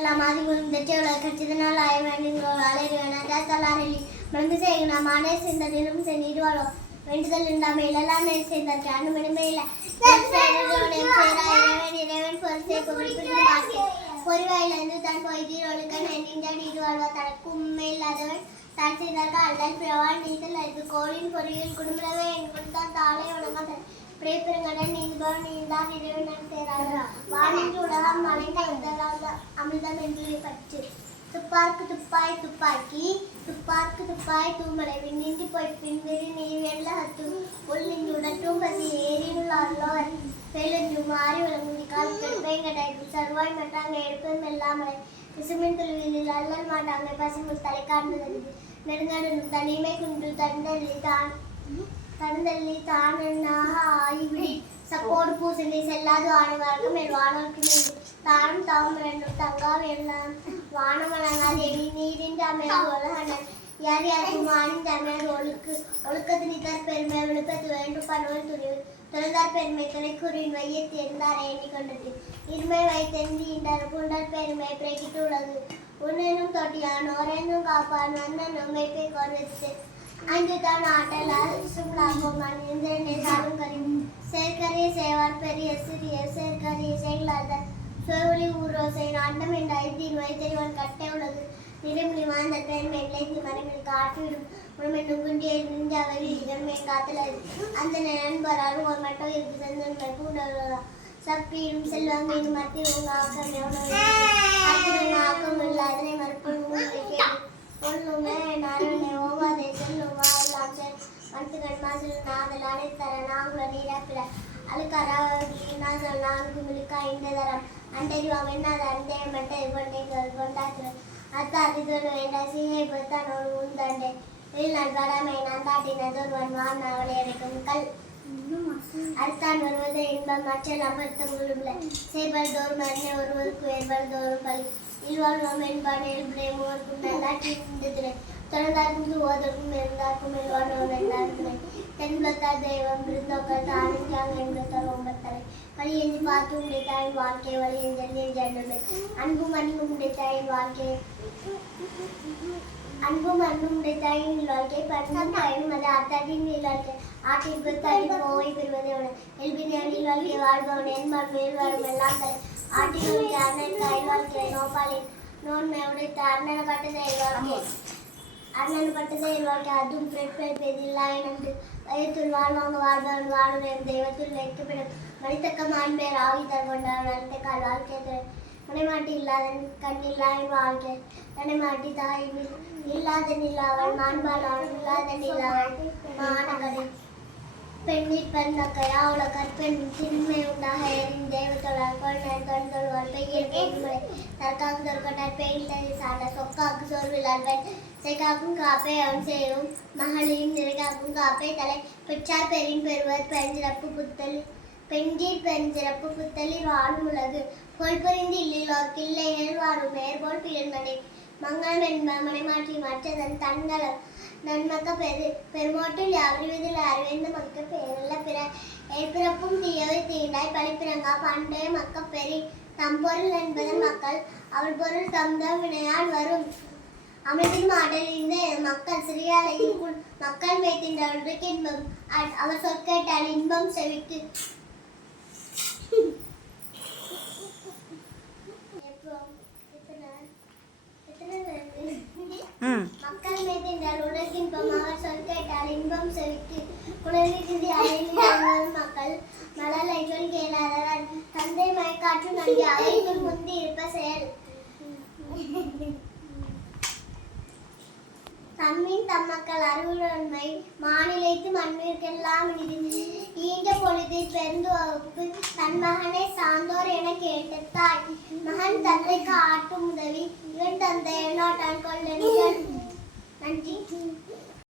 Lamadi will the tail like a chitana live and in Valeria and that's a larry. Mamma saying Namanes in the dinums and Idolo went to the Linda Mela and said that Can Mela. That's for sake of the market. For you, I landed and for the Rolican ending that Idolo that Kummel other. That's in the car that Pravan Needle like the calling for you couldn't away and put the Tale or another. Preparing a in burn in the river and Terra. Warning to the Malika Amida mentally picture. To park to pie to parky, to park to pie to Malavin in the pipe in very near Latu, pulling to the tomb as the area law. Failed you Mario and Musical, paying a time to survive Matanga, Airpin Melama, Pessimental Lily, Lala Matanga, passing with Talikan, Nergan, the name to Thunder Suddenly, Tan and Naha, support Pus in the Sella, Anavaka, Melwana, Tan, Tom, and Tanga, Vanamalanga, they need in Tamil, Yari, Mani, Tamil, Olukatnika, Permel, to Pano to Tolda Permethod, Kurin, Vayet, and the rainy country. It may wait and the Interpunda Perme, break it to Unenum Totian, Oranum Kapan, and may pay for अंजुतान आटेला Subala गोमान Indra ने सालू करी शेर करी सेवार peri एसिरी शेर करी सेगलादा सोवली ऊरो से नाटम में die दिन वही तेरी वन कट्टे उलग निरम लिमान दत्तेन में लेती मरे में काटूर उनमें नुगुंडी निंजा वही इधर में कातला अंदर नैन बरारू और मटो ये दिसंदन में पूरा सब पीर सेल्वांग में मरती होगा आकर में उन्होंने आकर में आकर में लादने मरपुर मुझे ஒண்ணுமே நானே ஓவா தேசல்லுவா லாச்சர் மன்துகன் மாசல் நாதலானே தரனாங்குல நீரப்பில அலுக்கராவீனா சொன்னாங்கு மிலுக்கா இந்ததரம் அண்டரிவா வென்னாத அண்டே மட்ட இவண்டே கொண்டாத்து அத்தாதிதொரு வேண்டாசி ஹே பத்தானோடு உந்தண்டே வெளிநாள் வராமை நான் தாட்டினதொரு வன்வான் அவளை இறைக்கும் கல் அடுத்தான் வருவது இன்பம் மற்ற அபர்த்தம் உருள சேபல் தோறு மரணை ஒருவருக்கு ஏற்பல் தோறு பலி இல்வாழ்வாம் என்பானேல் பிரேமோர்க்கும் நல்லாற்றிருந்தது தொடர்ந்தார்க்கும் ஓதற்கும் இருந்தார்க்கும் இல்வாழ்வாம் எல்லாருக்குமே தென்புலத்தார் தெய்வம் விருந்தோக்கள் தானிக்காங்க என்பதால் ஒன்பத்தலை வழியெஞ்சி பார்த்து உடைத்தாயின் வாழ்க்கை வழியெஞ்சல் ஜென்றுமே அன்பும் அன்பும் உடைத்தாயின் வாழ்க்கை அன்பும் அன்பும் உடைத்தாயின் வாழ்க்கை பண்பும் பயனும் அது அத்தாட்டின் வாழ்க்கை ஆட்டிற்கு தடி போய் பெறுவதே உடனே எல்பினியானில் வாழ்க்கை வாழ்பவன் என்பான் மேல் வாழும் எல்லாம் தலை ஆட்டிகளுக்கு அண்ணன் கைவாழ்க்கை நோபாலின் நோன்மை உடைத்த அண்ணன் பட்டதை வாழ்க்கை அண்ணன் பட்டதை வாழ்க்கை அதுவும் பெதில்லா என்று வயத்துள் வாழ்வாங்க வாழ்பவன் வாழும் தெய்வத்துள் வைக்கப்படும் மனிதக்கம் ஆண்பேர் ஆகிதர் கொண்டவன் அளித்த கால் வாழ்க்கை முனைமாட்டி இல்லாத கண்ணில்லாயின் வாழ்க்கை தனைமாட்டி தாயின் இல்லாத நில்லாவன் மாண்பால் இல்லாத நில்லாவன் மானகரை பெண்ணிற் பந்தக்கையா உல கற்பெண் திண்மை உண்டாக எறின் தெய்வத்தொழார் கொள்நன் தொழுவார் பெய்யில் கேட்குமலை தற்காக்கு தொற்கட்டார் பெயில் தறி சாண்ட சொக்காக்கு சோர்விலார்வன் செய்காக்கும் காப்பை அவன் செய்யும் மகளின் நிறைகாக்கும் காப்பை தலை பெற்றார் பெரின் பெறுவர் பெருஞ்சிறப்பு புத்தலி பெண்கீழ் பெருஞ்சிறப்பு புத்தலில் வாழும் உலகு கொள்புரிந்து இல்லிலோர்க்கு இல்லையேல் வாழும் மேற்போல் பிறன்மனை மங்களம் என்ப மனைமாற்றி மற்றதன் தன்களம் நன்மக்க பெருமோட்டில் யாவரிவதில் அறிவேந்த மக்க பேரல்ல பிற ஏற்பிறப்பும் தீயவை தீண்டாய் பழிப்பிறங்கா பண்டைய மக்க பெரி தம்பொருள் என்பதன் மக்கள் அவள் பொருள் தம்தம் வினையால் வரும் அமைதியும் ஆடலிந்த மக்கள் சிறியாலையும் மக்கள் மேய்த்தின்றவர்களுக்கு இன்பம் அவர் சொற்கேட்டால் இன்பம் செவிக்கு மக்கள் மேய்த்தின்றால் உலகின்பம் அவர் சொல் கேட்டால் இன்பம் செவிக்கு உணர்வின்றி அழைந்து மக்கள் மலலை சொல் கேளாதவர் தந்தை மயக்காற்று நன்றி அவைக்குள் முந்தி இருப்ப செயல் தம்மின் தம்மக்கள் அருளுண்மை மாநிலைத்து மண்ணிற்கெல்லாம் ஈண்ட பொழுதில் பெருந்து வகுப்பு தன் மகனை சார்ந்தோர் என கேட்ட தாய் மகன் தந்தைக்கு ஆட்டும் உதவி இவன் தந்தை எண்ணாட்டான் கொள்ள நன்றி.